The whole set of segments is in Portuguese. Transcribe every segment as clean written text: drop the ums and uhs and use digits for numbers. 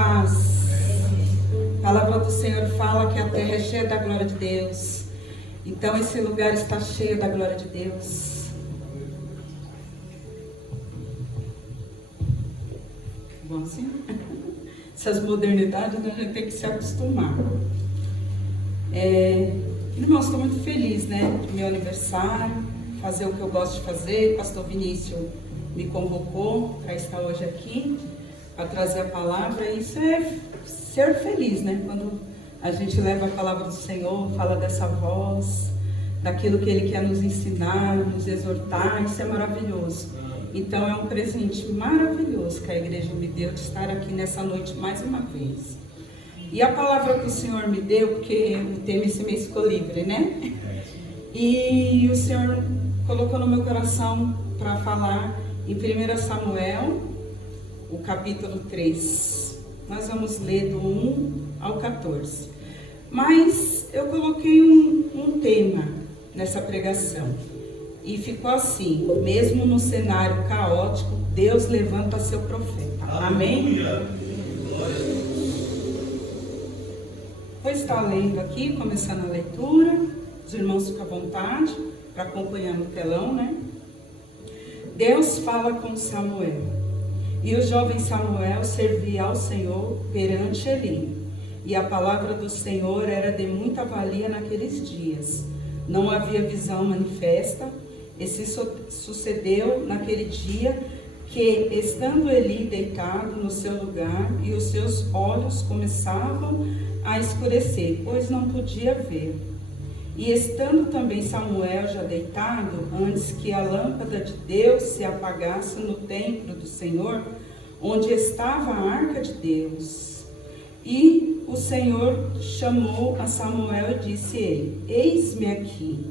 paz. A palavra do Senhor fala que a terra é cheia da glória de Deus. Então esse lugar está cheio da glória de Deus. Bom, assim, essas modernidades a gente tem que se acostumar. Irmãos, estou muito feliz, né? Meu aniversário, fazer o que eu gosto de fazer. O pastor Vinícius me convocou para estar hoje aqui, para trazer a palavra. Isso é ser feliz, né? Quando a gente leva a palavra do Senhor, fala dessa voz, daquilo que Ele quer nos ensinar, nos exortar, isso é maravilhoso. Então é um presente maravilhoso que a igreja me deu de estar aqui nessa noite mais uma vez. E a palavra que o Senhor me deu, porque o tema esse mês ficou livre, né? E o Senhor colocou no meu coração para falar em 1 Samuel, o capítulo 3. Nós vamos ler do 1 ao 14. Mas eu coloquei um tema nessa pregação. E ficou assim: mesmo no cenário caótico, Deus levanta seu profeta. Amém? Vou estar lendo aqui, começando a leitura. Os irmãos ficam à vontade para acompanhar no telão, né? Deus fala com Samuel. E o jovem Samuel servia ao Senhor perante Eli. E a palavra do Senhor era de muita valia naqueles dias. Não havia visão manifesta. E se sucedeu naquele dia que, estando Eli deitado no seu lugar, e os seus olhos começavam a escurecer, pois não podia ver. E estando também Samuel já deitado, antes que a lâmpada de Deus se apagasse no templo do Senhor, onde estava a arca de Deus. E o Senhor chamou a Samuel e disse: eis-me aqui.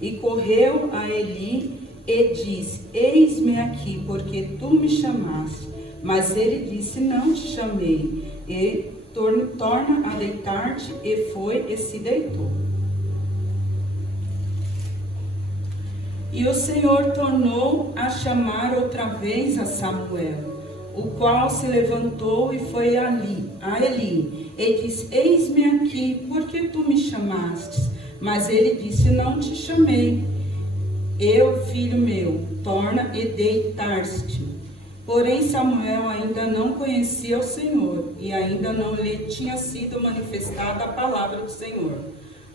E correu a Eli e disse: eis-me aqui, porque tu me chamaste. Mas ele disse: não te chamei. E torna a deitar-te. E foi e se deitou. E o Senhor tornou a chamar outra vez a Samuel, o qual se levantou e foi a Eli, e disse: eis-me aqui, porque tu me chamaste? Mas ele disse: não te chamei. Eu, filho meu, torna e deitar-te. Porém Samuel ainda não conhecia o Senhor, e ainda não lhe tinha sido manifestada a palavra do Senhor.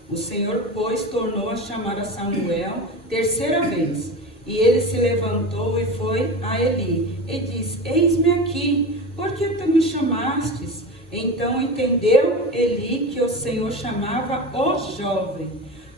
O Senhor, pois, tornou a chamar a Samuel terceira vez. E ele se levantou e foi a Eli, e disse: eis-me aqui, porque tu me chamastes? Então entendeu Eli que o Senhor chamava o jovem.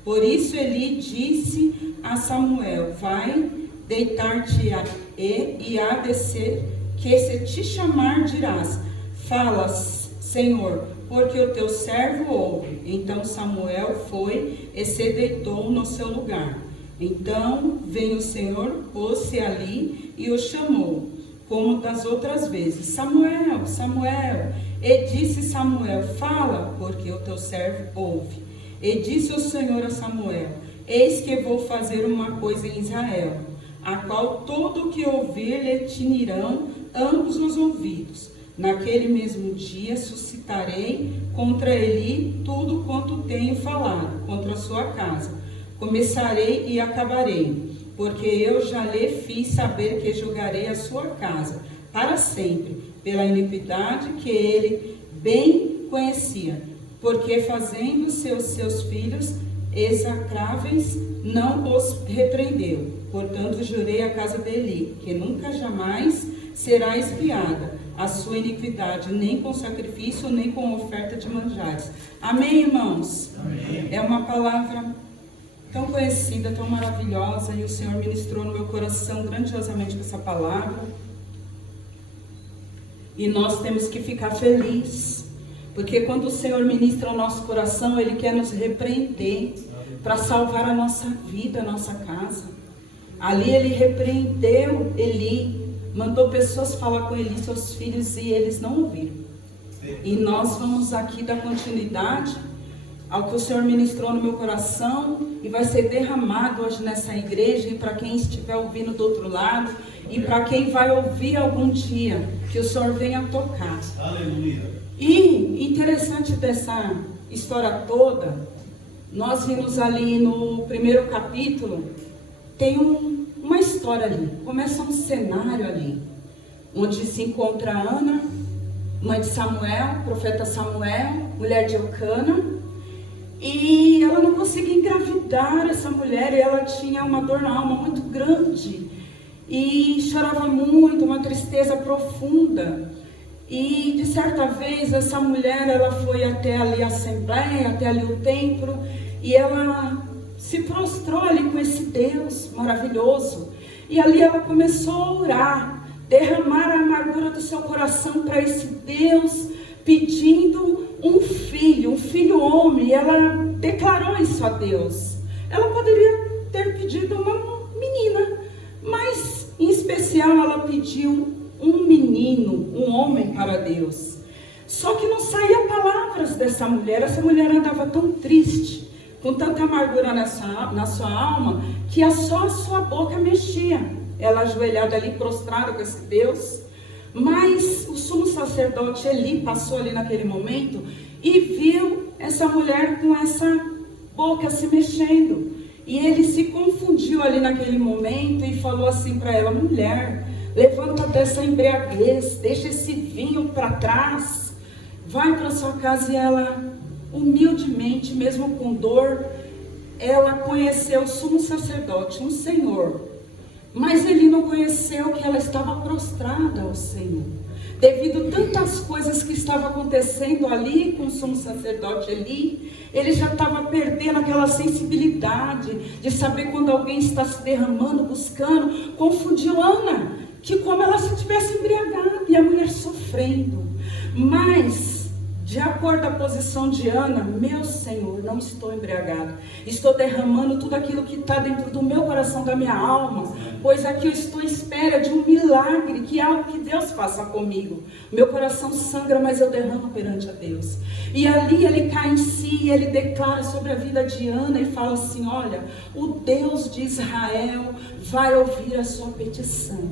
Por isso Eli disse a Samuel: vai, deitar-te-á e há de ser que se te chamar dirás: fala, Senhor, porque o teu servo ouve. Então Samuel foi e se deitou no seu lugar. Então veio o Senhor, pôs-se ali e o chamou, como das outras vezes: Samuel, Samuel. E disse Samuel: fala, porque o teu servo ouve. E disse o Senhor a Samuel: eis que vou fazer uma coisa em Israel, a qual todo o que ouvir lhe tinirão ambos os ouvidos. Naquele mesmo dia suscitarei contra Eli tudo quanto tenho falado contra a sua casa. Começarei e acabarei, porque eu já lhe fiz saber que julgarei a sua casa para sempre, pela iniquidade que ele bem conhecia, porque fazendo seus filhos execráveis não os repreendeu. Portanto jurei à casa de Eli, que nunca jamais será expiada a sua iniquidade, nem com sacrifício, nem com oferta de manjares. Amém, irmãos? Amém. É uma palavra tão conhecida, tão maravilhosa, e o Senhor ministrou no meu coração grandiosamente com essa palavra. E nós temos que ficar felizes, porque quando o Senhor ministra o nosso coração, Ele quer nos repreender para salvar a nossa vida, a nossa casa. Ali Ele repreendeu Eli, mandou pessoas falar com Eli, seus filhos, e eles não ouviram. E nós vamos aqui dar continuidade ao que o Senhor ministrou no meu coração, e vai ser derramado hoje nessa igreja, e para quem estiver ouvindo do outro lado, e para quem vai ouvir algum dia, que o Senhor venha tocar. Aleluia. E interessante dessa história toda, nós vimos ali no primeiro capítulo, tem uma história ali, começa um cenário ali, onde se encontra Ana, mãe de Samuel, profeta Samuel, mulher de Eucana, e ela não conseguia engravidar essa mulher, e ela tinha uma dor na alma muito grande, e chorava muito, uma tristeza profunda. E de certa vez essa mulher, ela foi até ali a assembleia, até ali o templo, e ela se prostrou ali com esse Deus maravilhoso, e ali ela começou a orar, derramar a amargura do seu coração para esse Deus, pedindo um filho homem, e ela declarou isso a Deus. Ela poderia ter pedido uma menina, mas em especial ela pediu um menino, um homem para Deus. Só que não saía palavras dessa mulher. Essa mulher andava tão triste, com tanta amargura na sua alma, que só a sua boca mexia. Ela ajoelhada ali, prostrada com esse Deus. Mas o sumo sacerdote Eli passou ali naquele momento e viu essa mulher com essa boca se mexendo. E ele se confundiu ali naquele momento e falou assim para ela: mulher, levanta dessa embriaguez, deixa esse vinho para trás, vai para sua casa. E ela, humildemente, mesmo com dor, ela conheceu o sumo sacerdote, um Senhor, mas ele não conheceu que ela estava prostrada ao Senhor, devido a tantas coisas que estavam acontecendo ali com o sumo sacerdote Eli. Ele já estava perdendo aquela sensibilidade de saber quando alguém está se derramando, buscando. Confundiu Ana, que como ela se tivesse embriagada, e a mulher sofrendo. Mas, de acordo com a posição de Ana, meu Senhor, não estou embriagada, estou derramando tudo aquilo que está dentro do meu coração, da minha alma, pois aqui eu estou à espera de um milagre, que é algo que Deus faça comigo. Meu coração sangra, mas eu derramo perante a Deus. E ali ele cai em si, ele declara sobre a vida de Ana e fala assim: olha, o Deus de Israel vai ouvir a sua petição.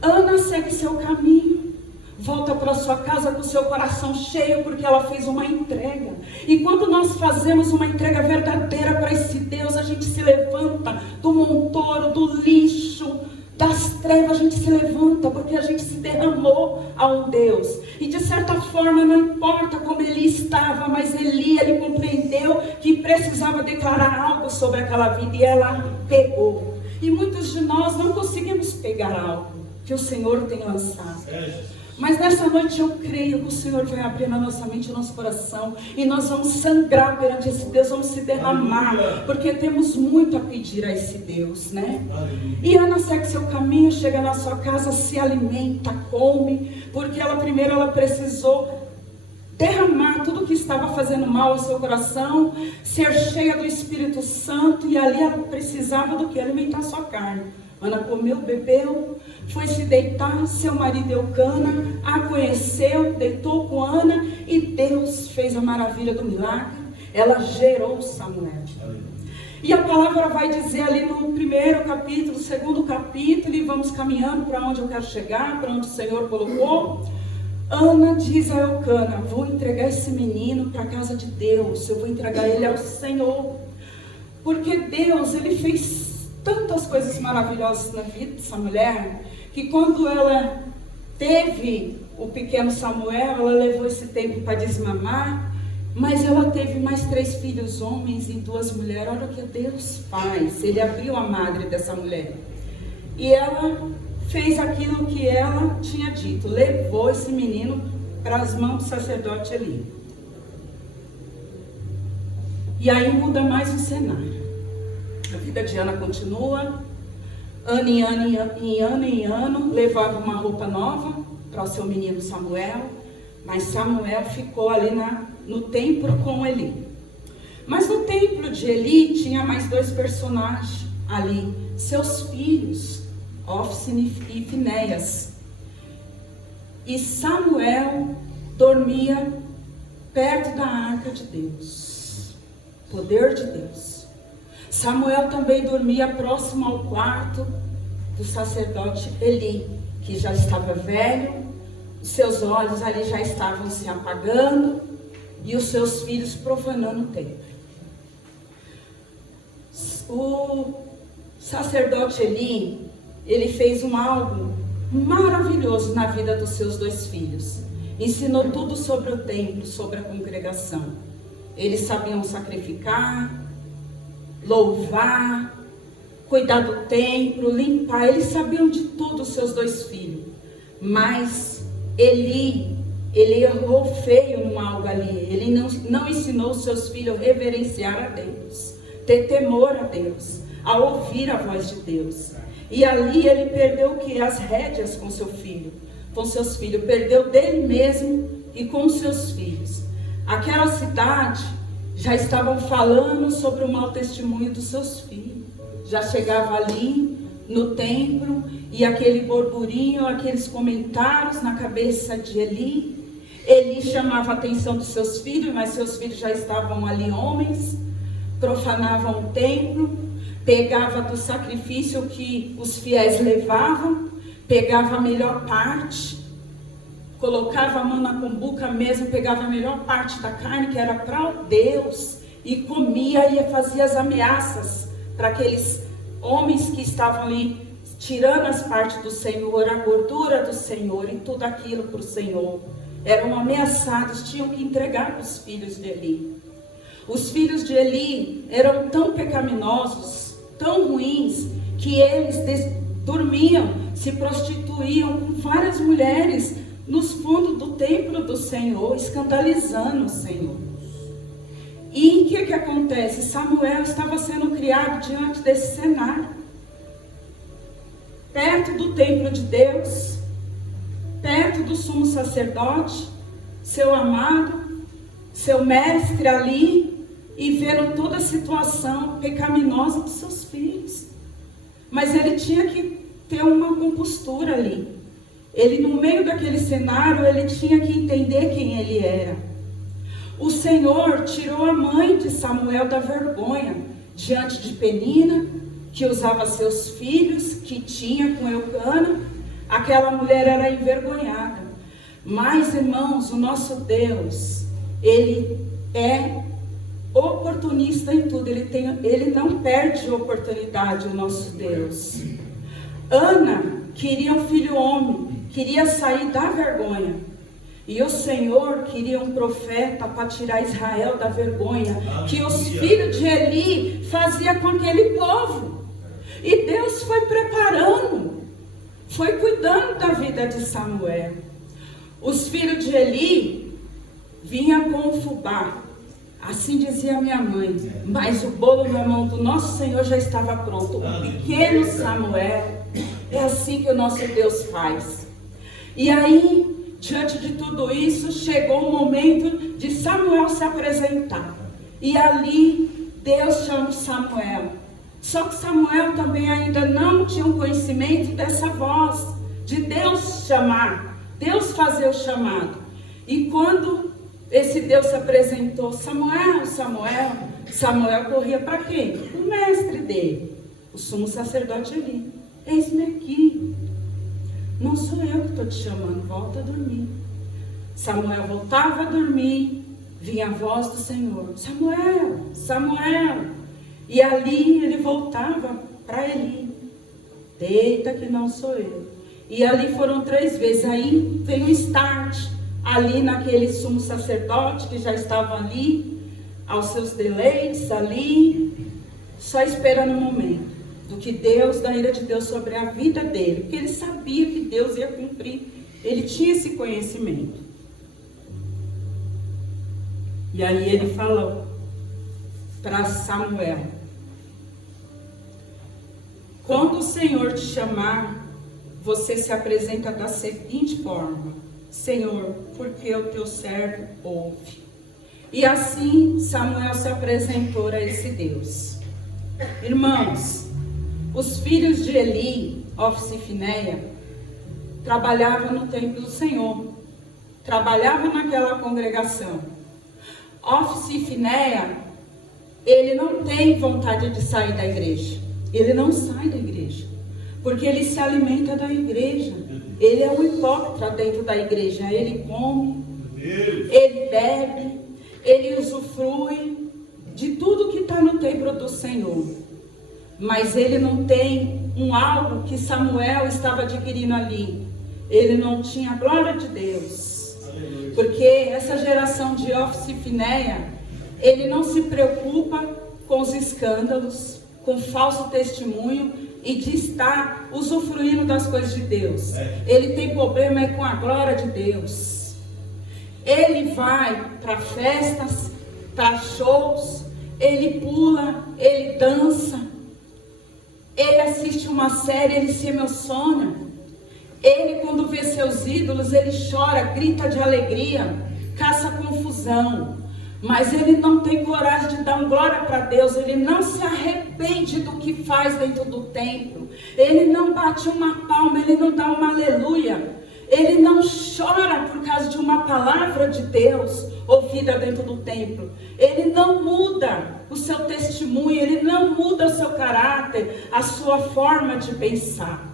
Ana segue seu caminho, volta para sua casa com seu coração cheio, porque ela fez uma entrega. E quando nós fazemos uma entrega verdadeira para esse Deus, a gente se levanta do montoro, do lixo, das trevas, a gente se levanta, porque a gente se derramou a um Deus. E de certa forma, não importa como Eli estava, mas ele compreendeu que precisava declarar algo sobre aquela vida, e ela pegou. E muitos de nós não conseguimos pegar algo que o Senhor tem lançado. Mas nessa noite eu creio que o Senhor vai abrir na nossa mente, no nosso coração, e nós vamos sangrar perante esse Deus, vamos se derramar, porque temos muito a pedir a esse Deus, né? E Ana segue seu caminho, chega na sua casa, se alimenta, come, porque ela precisou derramar tudo que estava fazendo mal ao seu coração, ser cheia do Espírito Santo, e ali ela precisava do que? Alimentar sua carne. Ana comeu, bebeu, foi se deitar, seu marido Eucana a conheceu, deitou com Ana, e Deus fez a maravilha do milagre. Ela gerou Samuel. E a palavra vai dizer ali no primeiro capítulo, segundo capítulo, e vamos caminhando para onde eu quero chegar, para onde o Senhor colocou. Ana diz a Eucana: vou entregar esse menino para a casa de Deus, eu vou entregar ele ao Senhor, porque Deus, ele fez tantas coisas maravilhosas na vida dessa mulher, que quando ela teve o pequeno Samuel, ela levou esse tempo para desmamar, mas ela teve mais 3 filhos homens e 2 mulheres. Olha o que Deus faz. Ele abriu a madre dessa mulher, e ela fez aquilo que ela tinha dito, levou esse menino para as mãos do sacerdote Eli. E aí muda mais o cenário. A vida de Ana continua, ano em ano, levava uma roupa nova para o seu menino Samuel, mas Samuel ficou ali no templo com Eli. Mas no templo de Eli tinha mais 2 personagens ali, seus filhos, Ófni e Finéias. E Samuel dormia perto da arca de Deus, poder de Deus. Samuel também dormia próximo ao quarto do sacerdote Eli, que já estava velho, os seus olhos ali já estavam se apagando e os seus filhos profanando o templo. O sacerdote Eli, ele fez algo maravilhoso na vida dos seus 2 filhos. Ensinou tudo sobre o templo, sobre a congregação. Eles sabiam sacrificar, louvar, cuidar do templo, limpar. Eles sabiam de tudo, os seus 2 filhos. Mas ele errou feio no algo ali. Ele não ensinou os seus filhos a reverenciar a Deus, ter temor a Deus, a ouvir a voz de Deus. E ali ele perdeu o que? As rédeas com seu filho, com seus filhos. Perdeu dele mesmo e com seus filhos. Aquela cidade já estavam falando sobre o mau testemunho dos seus filhos. Já chegava ali no templo e aquele burburinho, aqueles comentários na cabeça de Eli. Eli chamava a atenção dos seus filhos, mas seus filhos já estavam ali homens, profanavam o templo, pegava do sacrifício que os fiéis levavam, pegava a melhor parte, colocava a mão na cumbuca mesmo, pegava a melhor parte da carne que era para Deus e comia e fazia as ameaças para aqueles homens que estavam ali tirando as partes do Senhor, a gordura do Senhor e tudo aquilo para o Senhor. Eram ameaçados, tinham que entregar para os filhos de Eli. Os filhos de Eli eram tão pecaminosos, tão ruins, que eles dormiam, se prostituíam com várias mulheres nos fundos do templo do Senhor, escandalizando o Senhor. E o que acontece? Samuel estava sendo criado diante desse cenário, perto do templo de Deus, perto do sumo sacerdote, seu amado, seu mestre ali, e vendo toda a situação pecaminosa dos seus filhos. Mas ele tinha que ter uma compostura ali. Ele, no meio daquele cenário, ele tinha que entender quem ele era. O Senhor tirou a mãe de Samuel da vergonha diante de Penina, que usava seus filhos, que tinha com Eucana. Aquela mulher era envergonhada. Mas, irmãos, o nosso Deus, ele é oportunista em tudo. Ele não perde oportunidade, o nosso Deus. Ana queria um filho homem, queria sair da vergonha. E o Senhor queria um profeta para tirar Israel da vergonha que os filhos de Eli faziam com aquele povo. E Deus foi preparando, foi cuidando da vida de Samuel. Os filhos de Eli vinham com o fubá, assim dizia minha mãe, mas o bolo na mão do nosso Senhor já estava pronto. O pequeno Samuel, é assim que o nosso Deus faz. E aí, diante de tudo isso, chegou o momento de Samuel se apresentar. E ali, Deus chama Samuel. Só que Samuel também ainda não tinha um conhecimento dessa voz, de Deus chamar, Deus fazer o chamado. E quando esse Deus se apresentou, Samuel, Samuel, Samuel corria para quem? O mestre dele, o sumo sacerdote ali. Eis-me aqui. Não sou eu que estou te chamando, volta a dormir. Samuel voltava a dormir, vinha a voz do Senhor, Samuel, Samuel. E ali ele voltava para Eli, deita que não sou eu. E ali foram 3 vezes, aí veio um start, ali naquele sumo sacerdote que já estava ali, aos seus deleites ali, só esperando o momento do que Deus, da ira de Deus sobre a vida dele, porque ele sabia que Deus ia cumprir, ele tinha esse conhecimento. E aí ele falou para Samuel: quando o Senhor te chamar, você se apresenta da seguinte forma: Senhor, porque o teu servo ouve. E assim Samuel se apresentou a esse Deus. Irmãos, os filhos de Eli, Ofni e Finéia, trabalhavam no templo do Senhor, trabalhavam naquela congregação. Ofni e Finéia, ele não tem vontade de sair da igreja, ele não sai da igreja, porque ele se alimenta da igreja. Ele é um hipócrita dentro da igreja. Ele come, ele bebe, ele usufrui de tudo que está no templo do Senhor. Mas ele não tem algo que Samuel estava adquirindo ali. Ele não tinha a glória de Deus. Porque essa geração de Ofni e Finéia, ele não se preocupa com os escândalos, com falso testemunho e de estar usufruindo das coisas de Deus. Ele tem problema com a glória de Deus. Ele vai para festas, para shows, ele pula, ele dança, ele assiste uma série, ele se emociona. Ele, quando vê seus ídolos, ele chora, grita de alegria, caça confusão. Mas ele não tem coragem de dar glória para Deus. Ele não se arrepende do que faz dentro do templo. Ele não bate uma palma, ele não dá uma aleluia. Ele não chora por causa de uma palavra de Deus ouvida dentro do templo. Ele não muda o seu testemunho, ele não muda o seu caráter, a sua forma de pensar.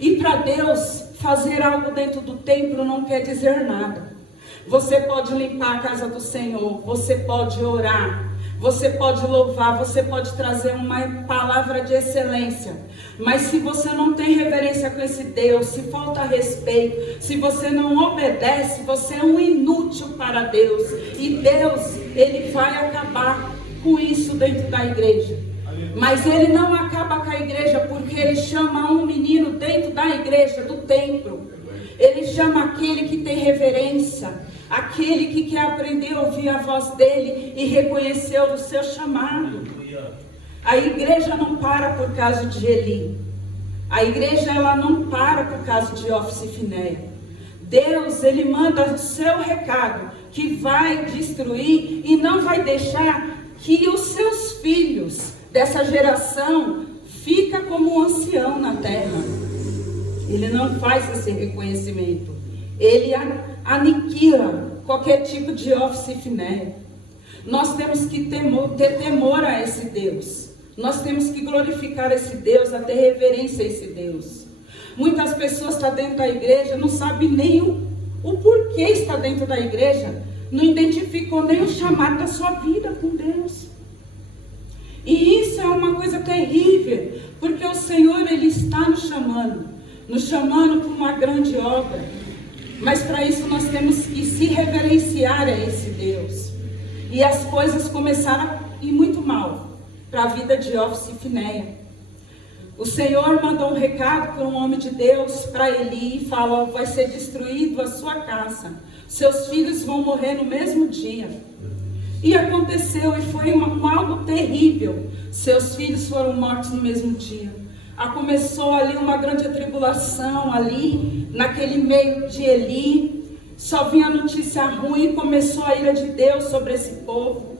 E para Deus, fazer algo dentro do templo não quer dizer nada. Você pode limpar a casa do Senhor, você pode orar, você pode louvar, você pode trazer uma palavra de excelência. Mas se você não tem reverência com esse Deus, se falta respeito, se você não obedece, você é um inútil para Deus. E Deus, Ele vai acabar com isso dentro da igreja. Mas Ele não acaba com a igreja porque Ele chama um menino dentro da igreja, do templo. Ele chama aquele que tem reverência, aquele que quer aprender a ouvir a voz dele e reconhecer o seu chamado. A igreja não para por causa de Eli. A igreja ela não para por causa de Ofni e Finéia. Deus, Ele manda o seu recado que vai destruir e não vai deixar que os seus filhos dessa geração fica como um ancião na terra. Ele não faz esse reconhecimento. Ele aniquila qualquer tipo de Ofni e Finéia. Nós temos que ter temor a esse Deus. Nós temos que glorificar esse Deus, a ter reverência a esse Deus. Muitas pessoas estão dentro da igreja, não sabem nem o porquê está dentro da igreja, não identificou nem o chamado da sua vida com Deus. E isso é uma coisa terrível, porque o Senhor, Ele está nos chamando para uma grande obra. Mas para isso nós temos que se reverenciar a esse Deus. E as coisas começaram a ir muito mal para a vida de Ofni e Finéia. O Senhor mandou um recado para um homem de Deus, para Eli, e falou: vai ser destruído a sua casa, seus filhos vão morrer no mesmo dia. E aconteceu, e foi algo terrível. Seus filhos foram mortos no mesmo dia. Começou ali uma grande tribulação ali, naquele meio de Eli. Só vinha notícia ruim, começou a ira de Deus sobre esse povo.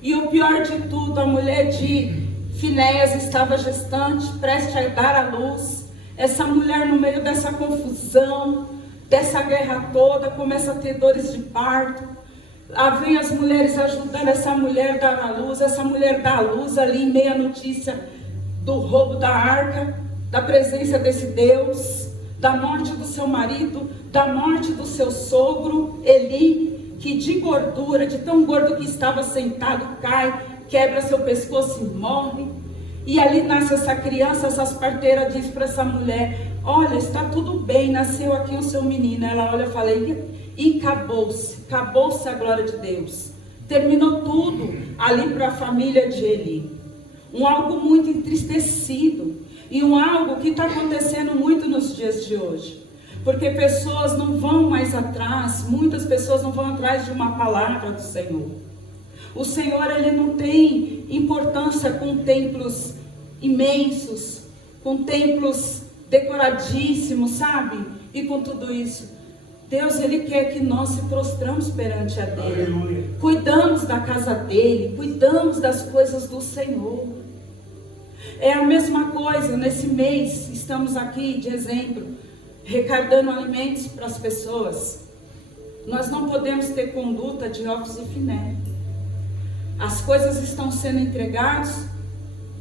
E o pior de tudo, a mulher de Finéias estava gestante, prestes a dar à luz. Essa mulher, no meio dessa confusão, dessa guerra toda, começa a ter dores de parto. Lá vem as mulheres ajudando essa mulher a dar à luz. Essa mulher dá à luz ali, meia notícia do roubo da arca, da presença desse Deus, da morte do seu marido, da morte do seu sogro, Eli, que de gordura, de tão gordo que estava sentado, cai, quebra seu pescoço e morre. E ali nasce essa criança, essas parteiras dizem para essa mulher: olha, está tudo bem, nasceu aqui o seu menino. Ela olha e fala: e acabou-se a glória de Deus. Terminou tudo ali para a família de Eli. Algo muito entristecido. E algo que está acontecendo muito nos dias de hoje. Porque pessoas não vão mais atrás, muitas pessoas não vão atrás de uma palavra do Senhor. O Senhor, Ele não tem importância com templos imensos, com templos decoradíssimos, sabe? E com tudo isso. Deus, Ele quer que nós se prostramos perante a Dele. Aleluia. Cuidamos da casa dEle, cuidamos das coisas do Senhor. É a mesma coisa, nesse mês, estamos aqui de dezembro, arrecadando alimentos para as pessoas. Nós não podemos ter conduta de Ofni e Finéia. As coisas estão sendo entregadas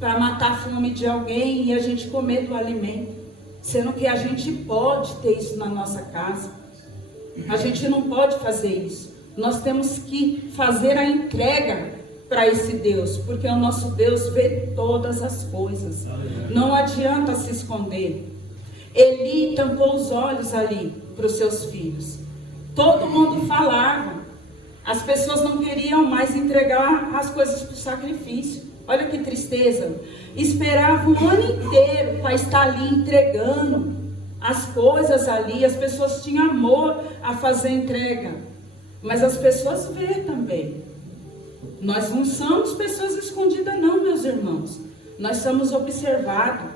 para matar a fome de alguém e a gente comer do alimento, sendo que a gente pode ter isso na nossa casa. A gente não pode fazer isso. Nós temos que fazer a entrega para esse Deus, porque o nosso Deus vê todas as coisas. Não adianta se esconder. Eli tampou os olhos ali para os seus filhos. Todo mundo falava. As pessoas não queriam mais entregar as coisas para o sacrifício. Olha que tristeza. Esperava o ano inteiro para estar ali entregando as coisas ali. As pessoas tinham amor a fazer entrega. Mas as pessoas veem também. Nós não somos pessoas escondidas não, meus irmãos. Nós somos observados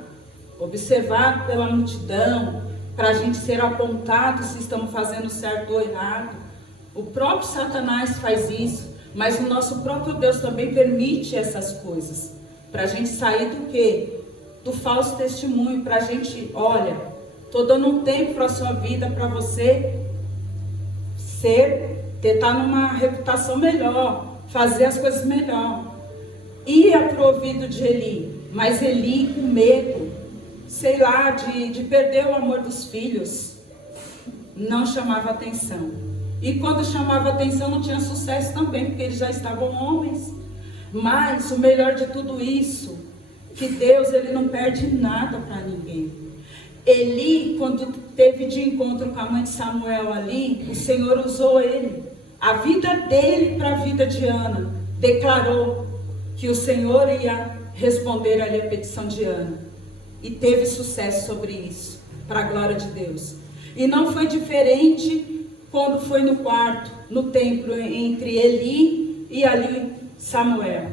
pela multidão, para a gente ser apontado se estamos fazendo certo ou errado. O próprio Satanás faz isso, mas o nosso próprio Deus também permite essas coisas, para a gente sair do quê? Do falso testemunho, para a gente, olha, estou dando um tempo para a sua vida, para você estar numa reputação melhor, fazer as coisas melhor. Ia para o ouvido de Eli, mas Eli com medo, sei lá, de perder o amor dos filhos, não chamava atenção. E quando chamava atenção não tinha sucesso também, porque eles já estavam homens. Mas o melhor de tudo isso, que Deus, ele não perde nada para ninguém. Eli, quando teve de encontro com a mãe de Samuel ali, o Senhor usou ele, a vida dele para a vida de Ana, declarou que o Senhor ia responder ali a petição de Ana. E teve sucesso sobre isso, para a glória de Deus. E não foi diferente quando foi no quarto, no templo, entre Eli e ali Samuel.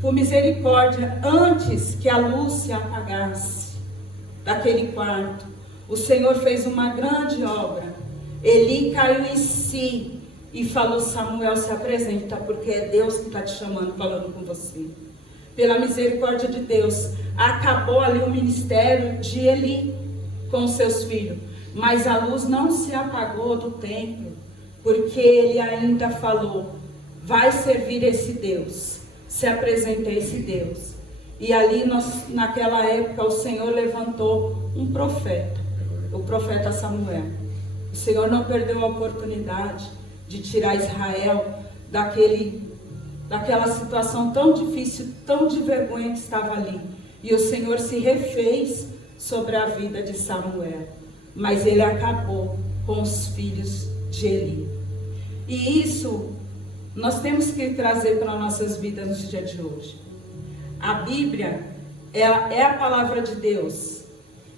Por misericórdia, antes que a luz se apagasse daquele quarto, o Senhor fez uma grande obra. Eli caiu em si e falou: Samuel, se apresenta, porque é Deus que está te chamando, falando com você. Pela misericórdia de Deus, acabou ali o ministério de Eli com seus filhos. Mas a luz não se apagou do templo, porque ele ainda falou: vai servir esse Deus, se apresenta a esse Deus. E ali, naquela época, o Senhor levantou um profeta, o profeta Samuel. O Senhor não perdeu a oportunidade de tirar Israel daquela situação tão difícil, tão de vergonha que estava ali. E o Senhor se refez sobre a vida de Samuel. Mas ele acabou com os filhos de Eli. E isso nós temos que trazer para nossas vidas no dia de hoje. A Bíblia é a palavra de Deus.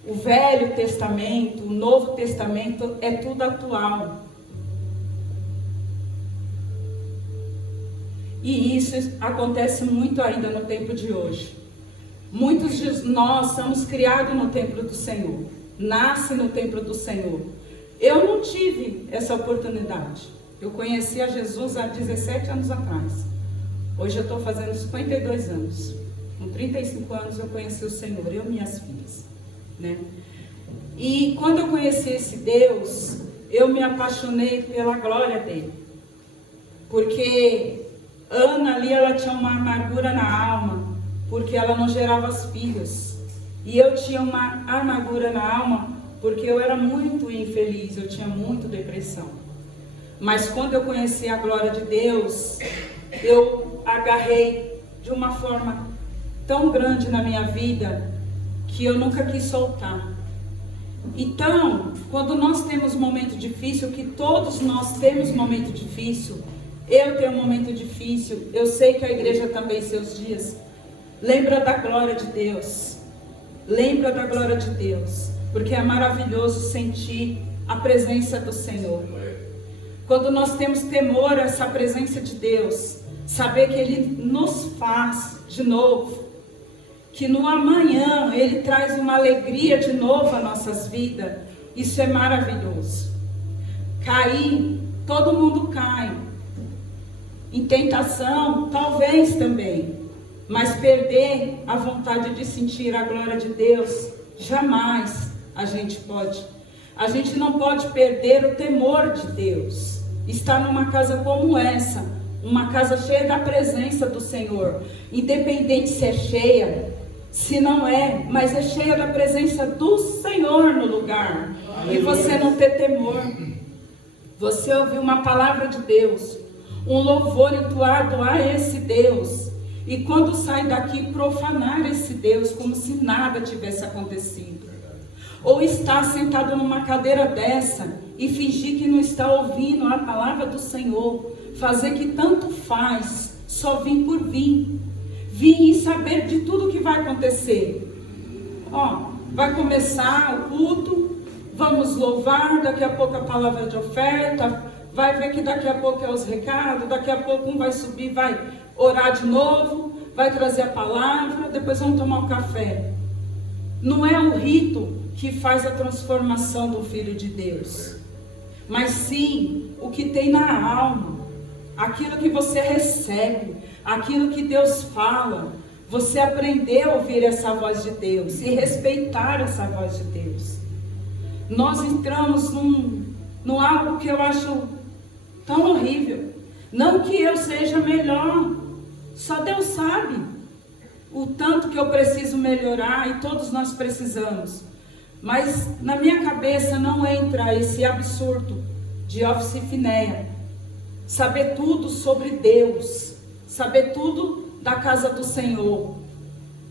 O Velho Testamento, o Novo Testamento é tudo atual. E isso acontece muito ainda no tempo de hoje. Muitos de nós somos criados no templo do Senhor. Nasce no templo do Senhor. Eu não tive essa oportunidade. Eu conheci a Jesus há 17 anos atrás. Hoje eu estou fazendo 52 anos. Com 35 anos eu conheci o Senhor, eu e minhas filhas, né? E quando eu conheci esse Deus, eu me apaixonei pela glória dele. Porque Ana ali, ela tinha uma amargura na alma, porque ela não gerava filhos. E eu tinha uma amargura na alma, porque eu era muito infeliz, eu tinha muito depressão. Mas quando eu conheci a glória de Deus, eu agarrei de uma forma tão grande na minha vida, que eu nunca quis soltar. Então, quando nós temos momento difícil, que todos nós temos momento difícil, eu tenho um momento difícil, eu sei que a igreja também seus dias, lembra da glória de Deus. Lembra da glória de Deus, porque é maravilhoso sentir a presença do Senhor. Quando nós temos temor a essa presença de Deus, saber que Ele nos faz de novo, que no amanhã Ele traz uma alegria de novo às nossas vidas, isso é maravilhoso. Cair, todo mundo cai. Em tentação, talvez também. Mas perder a vontade de sentir a glória de Deus, jamais a gente pode. A gente não pode perder o temor de Deus. Estar numa casa como essa, uma casa cheia da presença do Senhor, independente se é cheia, se não é, mas é cheia da presença do Senhor no lugar. Aleluia. E você não ter temor. Você ouvir uma palavra de Deus, um louvor entoado a esse Deus, e quando sai daqui profanar esse Deus como se nada tivesse acontecido. Ou estar sentado numa cadeira dessa e fingir que não está ouvindo a palavra do Senhor, fazer que tanto faz, só vir por vir. Vir e saber de tudo que vai acontecer. Vai começar o culto, vamos louvar, daqui a pouco a palavra de oferta, vai ver que daqui a pouco é os recados, daqui a pouco um vai subir, vai orar de novo, vai trazer a palavra, depois vamos tomar um café. Não é o rito que faz a transformação do Filho de Deus, mas sim o que tem na alma, aquilo que você recebe, aquilo que Deus fala, você aprender a ouvir essa voz de Deus e respeitar essa voz de Deus. Nós entramos num algo que eu acho tão horrível. Não que eu seja melhor, só Deus sabe o tanto que eu preciso melhorar, e todos nós precisamos. Mas na minha cabeça não entra esse absurdo de Office Finéia. Saber tudo sobre Deus, saber tudo da casa do Senhor,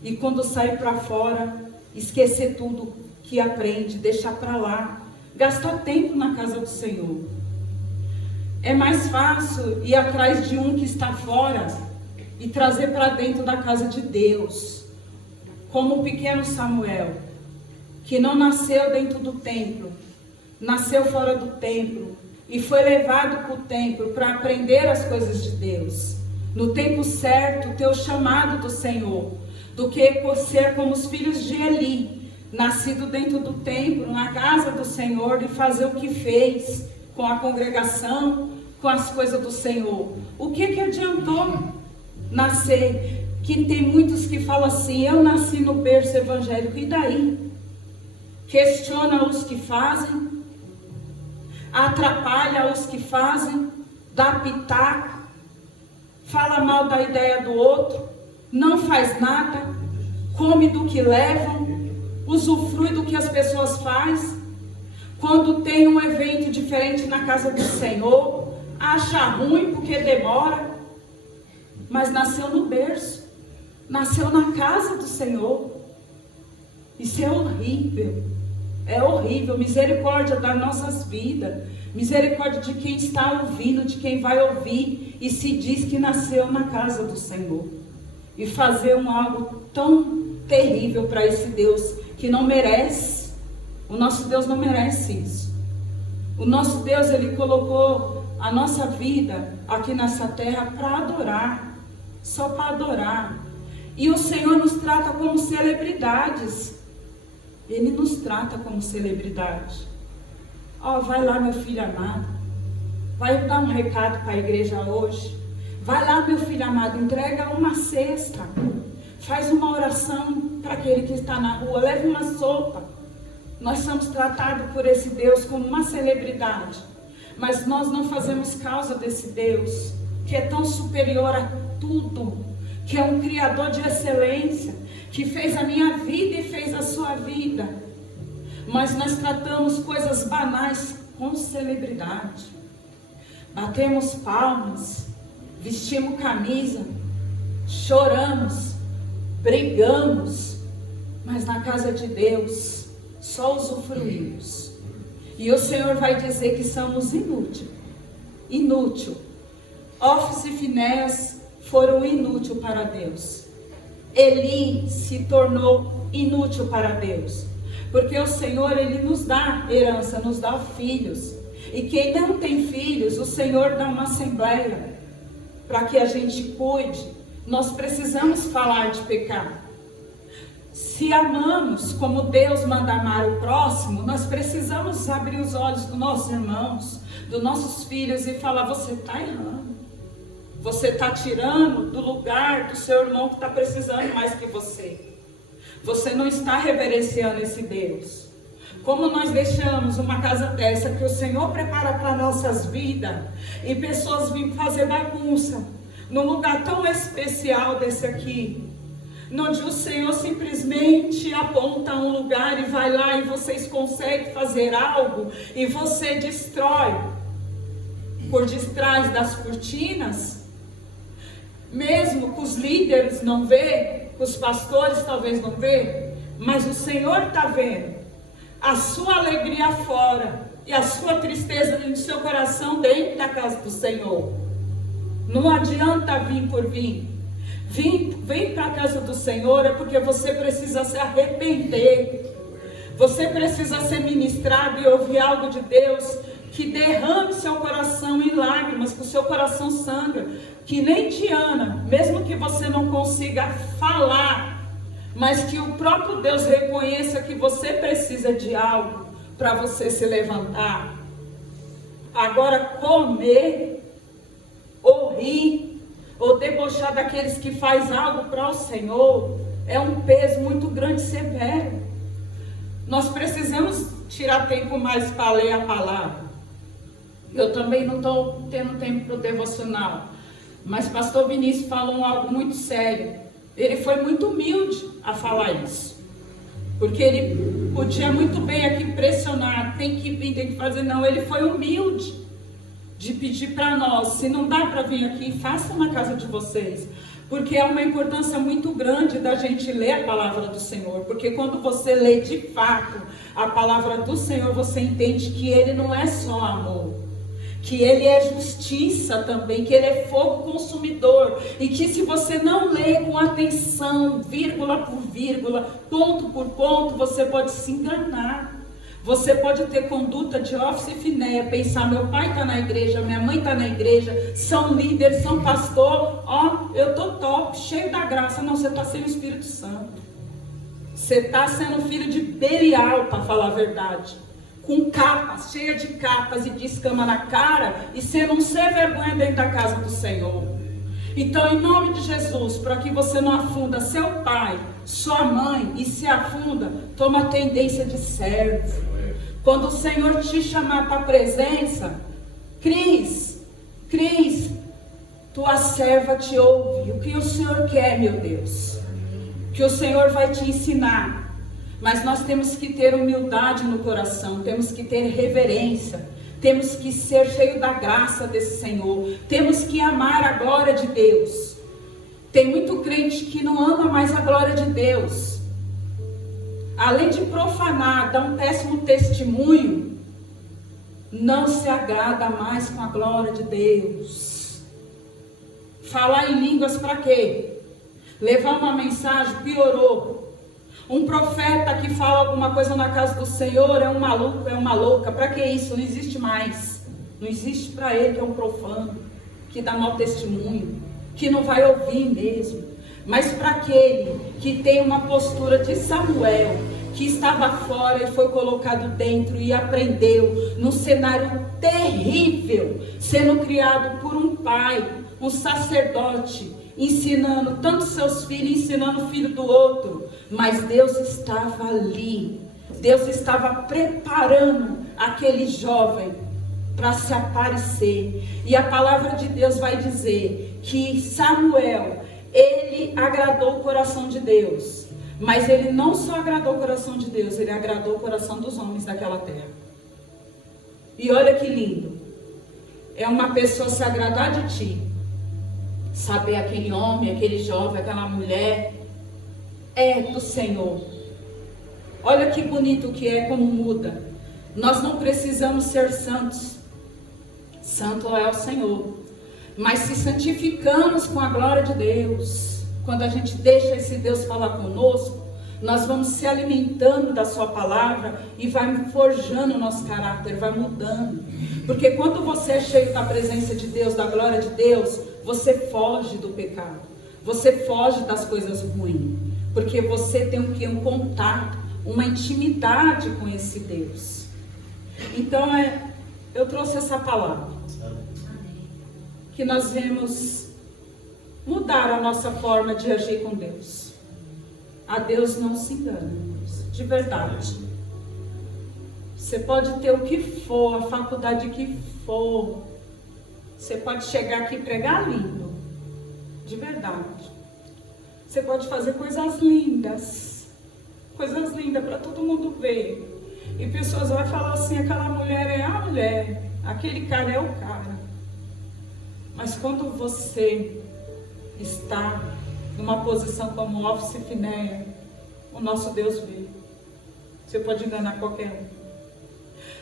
e quando sair para fora, esquecer tudo que aprende, deixar para lá, gastar tempo na casa do Senhor. É mais fácil ir atrás de um que está fora e trazer para dentro da casa de Deus, como o pequeno Samuel, que não nasceu dentro do templo, nasceu fora do templo e foi levado para o templo para aprender as coisas de Deus. No tempo certo, ter o chamado do Senhor, do que ser como os filhos de Eli, nascido dentro do templo, na casa do Senhor, e fazer o que fez com a congregação, com as coisas do Senhor. O que adiantou nascer? Que tem muitos que falam assim: eu nasci no berço evangélico, e daí? Questiona os que fazem, atrapalha os que fazem, dá pitaco, fala mal da ideia do outro, não faz nada, come do que levam, usufrui do que as pessoas fazem. Quando tem um evento diferente na casa do Senhor, acha ruim porque demora, mas nasceu no berço, nasceu na casa do Senhor. Isso é horrível, é horrível. Misericórdia das nossas vidas, misericórdia de quem está ouvindo, de quem vai ouvir e se diz que nasceu na casa do Senhor, e fazer algo tão terrível para esse Deus que não merece. O nosso Deus não merece isso. O nosso Deus, Ele colocou a nossa vida aqui nessa terra para adorar, só para adorar. E o Senhor nos trata como celebridades. Ele nos trata como celebridade. Vai lá, meu filho amado, vai dar um recado para a igreja hoje. Vai lá, meu filho amado, entrega uma cesta, faz uma oração para aquele que está na rua, leve uma sopa. Nós somos tratados por esse Deus como uma celebridade, mas nós não fazemos causa desse Deus, que é tão superior a tudo, que é um Criador de excelência, que fez a minha vida e fez a sua vida. Mas nós tratamos coisas banais com celebridade. Batemos palmas, vestimos camisa, choramos, brigamos, mas na casa de Deus só usufruímos. E o Senhor vai dizer que somos inútil. Office e Finéias foram inútil para Deus. Eli se tornou inútil para Deus, porque o Senhor, Ele nos dá herança, nos dá filhos, e quem não tem filhos, o Senhor dá uma assembleia para que a gente cuide. Nós precisamos falar de pecado. Se amamos como Deus manda amar o próximo, nós precisamos abrir os olhos dos nossos irmãos, dos nossos filhos, e falar: você está errando. Você está tirando do lugar do seu irmão que está precisando mais que você. Você não está reverenciando esse Deus. Como nós deixamos uma casa dessa que o Senhor prepara para nossas vidas, e pessoas vêm fazer bagunça num lugar tão especial desse aqui. onde o Senhor simplesmente aponta um lugar e vai lá e vocês conseguem fazer algo e você destrói por detrás das cortinas, mesmo que os líderes não vê, que os pastores talvez não vê, mas o Senhor está vendo a sua alegria fora e a sua tristeza no seu coração dentro da casa do Senhor. Não adianta vir por vir. Vem para a casa do Senhor, é porque você precisa se arrepender. Você precisa ser ministrado e ouvir algo de Deus que derrame seu coração em lágrimas, que o seu coração sangra, que nem Diana, mesmo que você não consiga falar, mas que o próprio Deus reconheça que você precisa de algo para você se levantar. Agora, comer, ou rir, ou debochar daqueles que faz algo para o Senhor, é um peso muito grande e severo. Nós precisamos tirar tempo mais para ler a palavra. Eu também não estou tendo tempo para o devocional, mas pastor Vinícius falou algo muito sério. Ele foi muito humilde a falar isso, porque ele podia muito bem aqui pressionar, tem que vir, tem que fazer. Não, ele foi humilde de pedir para nós, se não dá para vir aqui, façam na casa de vocês, porque é uma importância muito grande da gente ler a palavra do Senhor, porque quando você lê de fato a palavra do Senhor, você entende que Ele não é só amor, que Ele é justiça também, que Ele é fogo consumidor, e que se você não lê com atenção, vírgula por vírgula, ponto por ponto, você pode se enganar. Você pode ter conduta de office finé, pensar, meu pai está na igreja, minha mãe está na igreja, são líderes, são pastor, ó, eu estou top, cheio da graça. Não, você está sem o Espírito Santo. Você está sendo filho de Belial, para falar a verdade. Com capas, cheia de capas e de escama na cara, e você não se vergonha dentro da casa do Senhor. Então, em nome de Jesus, para que você não afunda seu pai, sua mãe, e se afunda, toma a tendência de servo. Quando o Senhor te chamar para a presença, Cris, tua serva te ouve. O que o Senhor quer, meu Deus? O que o Senhor vai te ensinar. Mas nós temos que ter humildade no coração, temos que ter reverência, temos que ser cheio da graça desse Senhor, temos que amar a glória de Deus. Tem muito crente que não ama mais a glória de Deus. Além de profanar, dar um péssimo testemunho, não se agrada mais com a glória de Deus. Falar em línguas para quê? Levar uma mensagem, piorou. Um profeta que fala alguma coisa na casa do Senhor é um maluco, é uma louca. Para que isso? Não existe mais. Não existe para ele, que é um profano, que dá mau testemunho, que não vai ouvir mesmo. Mas para aquele que tem uma postura de Samuel, que estava fora e foi colocado dentro e aprendeu num cenário terrível, sendo criado por um pai, um sacerdote, ensinando tanto seus filhos, ensinando o filho do outro. Mas Deus estava ali, Deus estava preparando aquele jovem para se aparecer. E a palavra de Deus vai dizer que Samuel, ele agradou o coração de Deus. Mas ele não só agradou o coração de Deus, ele agradou o coração dos homens daquela terra. E olha que lindo. É uma pessoa se agradar de ti, saber aquele homem, aquele jovem, aquela mulher é do Senhor. Olha que bonito que é, como muda. Nós não precisamos ser santos. Santo é o Senhor. Mas se santificamos com a glória de Deus, quando a gente deixa esse Deus falar conosco, nós vamos se alimentando da sua palavra e vai forjando o nosso caráter, vai mudando. Porque quando você é cheio da presença de Deus, da glória de Deus, você foge do pecado, você foge das coisas ruins, porque você tem o que? Um contato, uma intimidade com esse Deus. Então eu trouxe essa palavra, que nós vemos mudar a nossa forma de agir com Deus. A Deus não se engana, de verdade. Você pode ter o que for, a faculdade que for, você pode chegar aqui e pregar lindo, de verdade. Você pode fazer coisas lindas para todo mundo ver. E pessoas vão falar assim, aquela mulher é a mulher, aquele cara é o cara. Mas quando você está numa posição como Office Finéia, o nosso Deus vê. Você pode enganar qualquer um.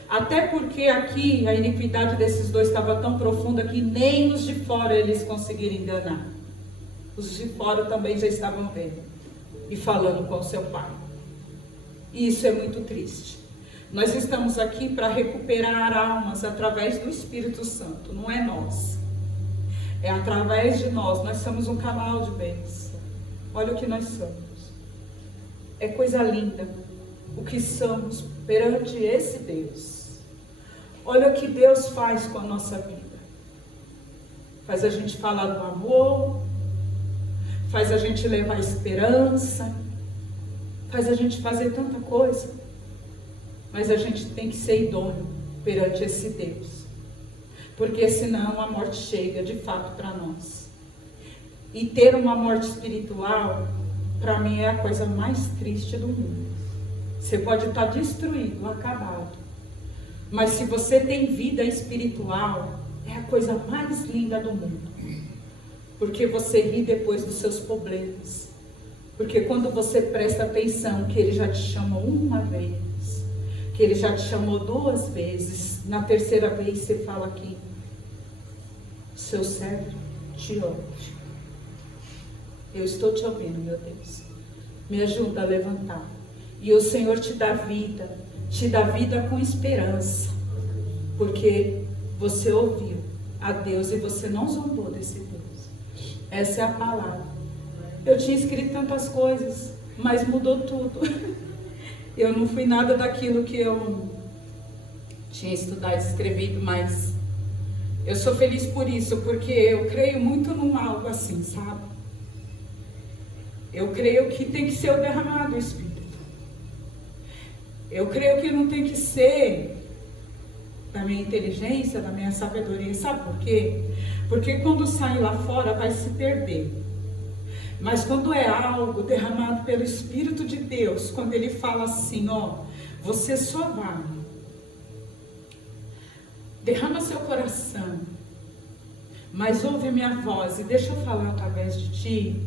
Até porque aqui a iniquidade desses dois estava tão profunda que nem os de fora eles conseguiram enganar. Os de fora também já estavam vendo e falando com o seu pai. E isso é muito triste. Nós estamos aqui para recuperar almas através do Espírito Santo, não é nós. É através de nós. Nós somos um canal de bênção. Olha o que nós somos. É coisa linda o que somos perante esse Deus. Olha o que Deus faz com a nossa vida. Faz a gente falar do amor, faz a gente levar esperança, faz a gente fazer tanta coisa. Mas a gente tem que ser idôneo perante esse Deus. Porque senão a morte chega de fato para nós. E ter uma morte espiritual, para mim, é a coisa mais triste do mundo. Você pode estar destruído, acabado. Mas se você tem vida espiritual, é a coisa mais linda do mundo. Porque você ri depois dos seus problemas. Porque quando você presta atenção que Ele já te chamou uma vez, que Ele já te chamou 2 vezes, na 3ª vez você fala aqui, seu servo te ouve. Eu estou te ouvindo, meu Deus. Me ajuda a levantar. E o Senhor te dá vida com esperança. Porque você ouviu a Deus e você não zombou desse Deus. Essa é a palavra. Eu tinha escrito tantas coisas, mas mudou tudo. Eu não fui nada daquilo que eu tinha estudado e escrevido, mas eu sou feliz por isso, porque eu creio muito num algo assim, sabe? Eu creio que tem que ser o derramado do Espírito. Eu creio que não tem que ser da minha inteligência, da minha sabedoria. Sabe por quê? Porque quando sai lá fora vai se perder. Mas quando é algo derramado pelo Espírito de Deus, quando Ele fala assim, ó, você só vai. Derrama seu coração, mas ouve a minha voz e deixa eu falar através de ti.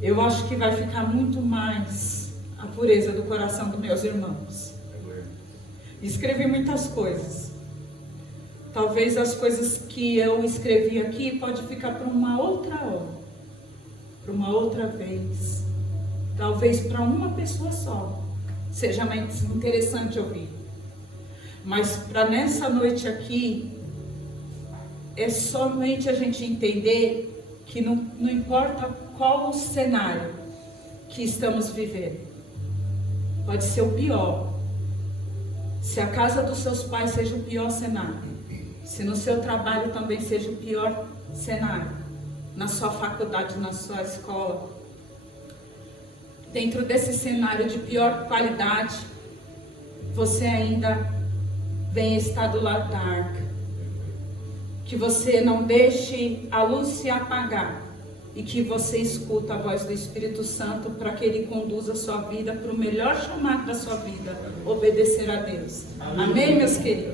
Eu acho que vai ficar muito mais a pureza do coração dos meus irmãos. Escrevi muitas coisas. Talvez as coisas que eu escrevi aqui pode ficar para uma outra hora, para uma outra vez. Talvez para uma pessoa só seja mais interessante ouvir. Mas para nessa noite aqui, é somente a gente entender que não importa qual o cenário que estamos vivendo. Pode ser o pior. Se a casa dos seus pais seja o pior cenário, se no seu trabalho também seja o pior cenário, na sua faculdade, na sua escola, dentro desse cenário de pior qualidade, você ainda vem estar do lado da arca. Que você não deixe a luz se apagar e que você escuta a voz do Espírito Santo para que Ele conduza a sua vida para o melhor chamado da sua vida, obedecer a Deus. Amém, meus queridos?